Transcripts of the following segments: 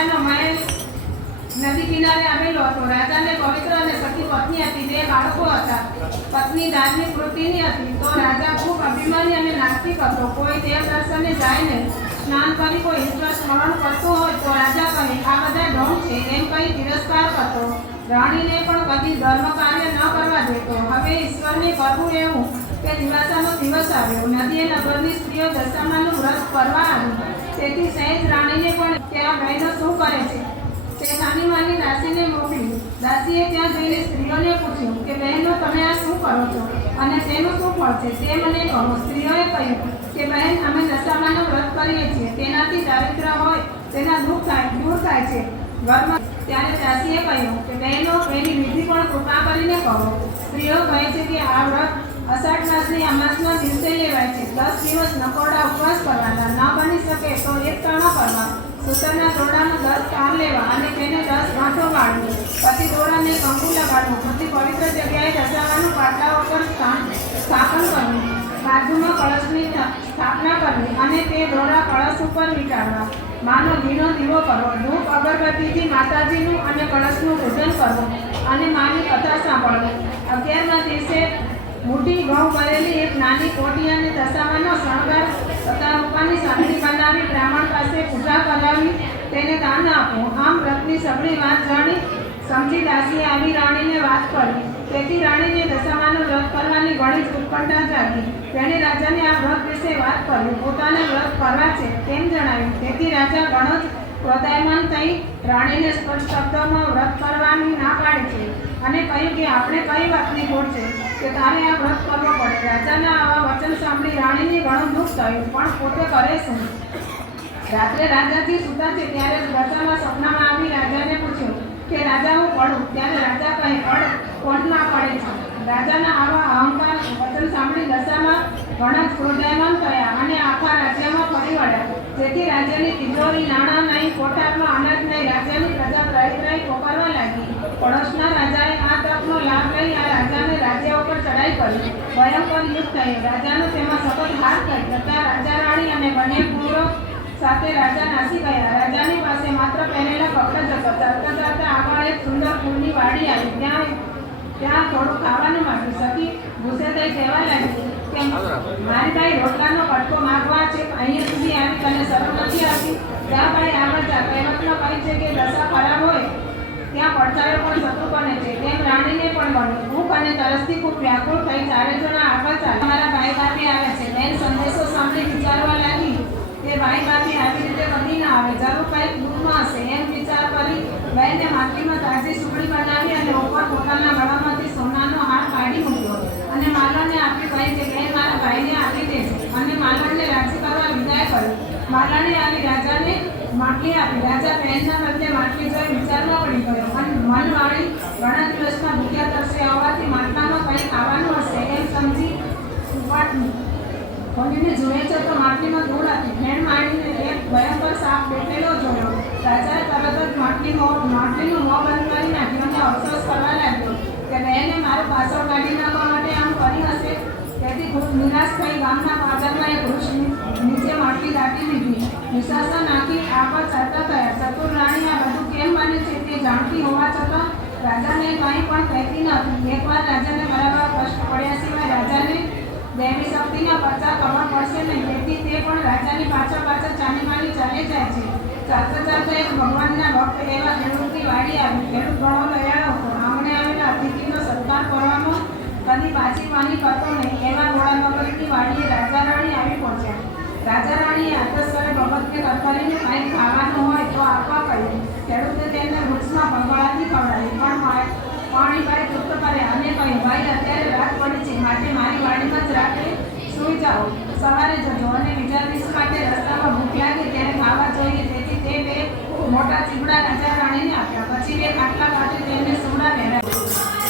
રાજાનો મહેલ નદી કિનારે આવેલો હતો. રાજાને પવિત્ર અને સખી પત્ની હતી. બે બાળકો હતા. પત્ની દાનની કૃતિની હતી. તો રાજા ખૂબ અભિમાની અને નાસ્તિક હતો. કોઈ દેવ દર્શને જાય નહીં સ્નાન કરી, કોઈ ઈશ્વર સ્મરણ કરતું હોય તો રાજા કહે, આ બધા ઢોંગ છે. એમ કહી તિરસ્કાર કરતો. રાણીને પણ કદી ધર્મ કાર્ય ન કરવા દેતો. હવે ઈશ્વરને કરવું એવું કે દિવાસાનો દિવસ આવ્યો. નદીએ નગરની સ્ત્રીઓ દશામાનું વ્રત કરવા આવ્યું તેથી સહેજ રાણીને પણ ત્યાં બહેનો શું કરે છે? તે નાની માની દાસીને મોકલી. દાસીએ ત્યાં જઈને સ્ત્રીઓને પૂછ્યું કે, બહેનો, તમે આ શું કરો છો? અને તેનું શું ફળ છે? તે મને કહો. સ્ત્રીઓએ કહ્યું કે, બહેન, અમે દશામાનું વ્રત કરીએ છીએ. તેનાથી દારિદ્ર હોય, તેના દુઃખ થાય, દૂર થાય છે. ઘરમાં ત્યારે દાસીએ કહ્યું કે, બહેનો, એની વિધિ પણ કૃપા કરીને કહો. સ્ત્રીઓ કહે છે કે, આ વ્રત અષાઢ માસની અમાસના દિવસે લેવાય છે. દસ દિવસ નકોરડા ઉપવાસ કરવાના ન બની શકે તો એક તણો કરવા સૂતરના દોરડાનું દસ તાર લેવા અને તેને દસ ગાંઠો વાળવું. પછી દોરડાને કંકુ લગાડવું પછી પવિત્ર જગ્યાએ દશાવાનું પાટલા વગર સ્થાન- સ્થાપન કરવું. બાજુમાં કળશની સ્થાપના કરવી અને તે દોરડા કળશ ઉપર વીંટાળવા માનો ઘીનો દીવો કરવો ધૂપ, અગરબત્તીથી માતાજીનું અને કળશનું પૂજન કરવું અને માની કથા સાંભળવી. અગિયારના દિવસે મોટી ઘઉં ભરેલી એક નાની કોટી અને દશામાનો શણગાર તથા રૂપાની સાંકળી બનાવી બ્રાહ્મણ પાસે પૂજા કરાવી, તેને દાન આપો. આમ વ્રતની સગળી વાત જાણી સમજી દાસીએ આવી રાણીને વાત કરી. તેથી રાણીને દશામાનું વ્રત કરવાની ઘણી ઉત્કંઠા જાગી. તેણે રાજાને આ વ્રત વિશે વાત કરી. પોતાને વ્રત કરવા છે તેમ જણાવ્યું. તેથી રાજા ઘણો જ ક્રોધાયમાન થઈ રાણીને સ્પષ્ટ શબ્દોમાં વ્રત કરવાની ના પાડી છે અને કહ્યું કે આપણે કઈ વાતની ખોટ છે કે તારે આ વ્રત કરવો પડે. રાજાના આવા વચન સાંભળી રાણીને ઘણું દુઃખ થયું પણ પોતે કરે શું રાત્રે રાજાજી સૂતા છે ત્યારે દશામાં સપનામાં આવી રાજાને પૂછ્યું કે, રાજા, હું પડું ત્યારે રાજા કહે પડ કોણના પડે છે. રાજાના આવા અહંકાર વચન સાંભળી દશામાં ઘણા ક્રોધાયમાન થયા અને આખા રાજ્યમાં ફરી વળ્યા. જેથી રાજ્યની તિજોરી નાણાં નહીં કોટાકમાં અનાજ નહીં, રાજ્યની પ્રજા ત્રાહી પોકારવા લાગી. પડોશના રાજાએ આ તકનો લાભ લઈ આ રાજાને રાજ્ય ઉપર ચડાઈ કરી. ભયંકર યુદ્ધ થયું. રાજાનો તેમાં સતત હાર થઈ તથા રાજા રાણી અને બંને કુંવરો સાથે રાજા નાસી ગયા. રાજાની પાસે માત્ર પહેરેલા કપડાં જ હતા. ચાલતા ચાલતા આગળ એક સુંદર ફૂલની વાડી આવી. ત્યાં ત્યાં થોડું ખાવાનું માંગ્યું સખી ગુસ્સે થઈ કહેવા લાગી. મારી ભાઈ રોટલાનો કટકો માગવા છે. અહીંયા સુધી આવી તને શરમ નથી આવતી. જા ભાઈ, આગળ જા. કહેવતમાં કહી છે કે દશા ખરાબ હોય, ત્યાં પડછાયો પણ શત્રુ બને છે. તેમ રાણીને પણ બન્યું ભૂખ અને તરસથી ખૂબ વ્યાકુળ થઈ ચારે જણા આગળ ચાલે મારા ભાઈ બાપી આવે છે. મેં સંદેશો સાંભળી વિચારવા લાગી કે ભાઈ બાપી આવી રીતે બની ના આવે. જરૂર કંઈક દૂરમાં હશે. એમ વિચાર કરી બહેને માટીમાં તાજી સુગડી બનાવી અને ઉપર પોતાના ગળામાંથી સોનાનો હાર કાઢી મૂક્યો અને આપી કહી કે મેં મારા ભાઈને આપી દે અને માલણને રાજી કરવા વિદાય કર્યો માલણે આવી રાજાને માટલી આપી. રાજા બહેનના મધ્ય માટલી જોઈ વિચારમાં પડી ગયો. અને મન વાળી ઘણા દિવસના ભૂખ્યા તરસે આવવાથી માટલામાં કંઈ ખાવાનું હશે એમ સમજી ખોલીને જુએ છે તો માટલીમાં ધૂળ હતી ફેણ માણીને એક ભયંકર સાપ બેઠેલો જોયો. રાજાએ તરત જ માટલી મોં માટલીનું મોં બંધ કરી નાખ્યું અને અફસોસ કરવા લાગ્યો કે બહેને મારો પાછળ કાઢી નાખવા માટે આમ કરી હશે તેથી ખૂબ નિરાશ થઈ ગામના પાદરમાં એક વૃક્ષ નીચે માટલી દાટી દીધી. નિશાસા નાખી આગળ ચાલતા થયા. ચતુર રાણી આ બધું કેમ બને છે તે જાણતી હોવા છતાં રાજાને કંઈ પણ કહેતી નહોતી એકવાર રાજાને બરાબર કષ્ટ પડ્યા સિવાય રાજાને દૈવી શક્તિના પાછા કરવા પડશે નહીં. તેથી તે પણ રાજાની પાછળ પાછળ ચાલી માલી ચાલે જાય છે. ચાલતા ચાલતા એક ભગવાનના ભક્ત એવા ખેડૂતની વાડી આવી. ખેડૂત ઘણો દયાળો હતો. આમણે આવેલા અતિથિનો સત્કાર કરવામાં કદી પાછી પાણી કરતો નહીં. એવા વાડીએ રાજા રાણી આવી પહોંચ્યા. રાજા રાણીએ આતસ્વરે ભગતને કથરીને કંઈક ખાવાનું હોય તો આપવા કહ્યું. ખેડૂતે તેમને વૃક્ષમાં ભગવાળાથી ખવડાવી. પણ મા- પાણી ભાઈ તૃપ્ત કર્યા અને કહ્યું, ભાઈ, અત્યારે રાત પડી છે. માટે મારી વાડીમાં જ રાત્રે સૂઈ જાઓ. સવારે જજો અને બીજા દિવસ માટે રસ્તામાં ભૂખ લાગે ત્યારે ખાવા જોઈએ. તેથી તે બે મોટા ચીબડા રાજા રાણીને આપ્યા. પછી બે ખાટલા કાઢી તેમને સુવડા પહેરાવ્યા.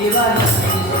శివ శివ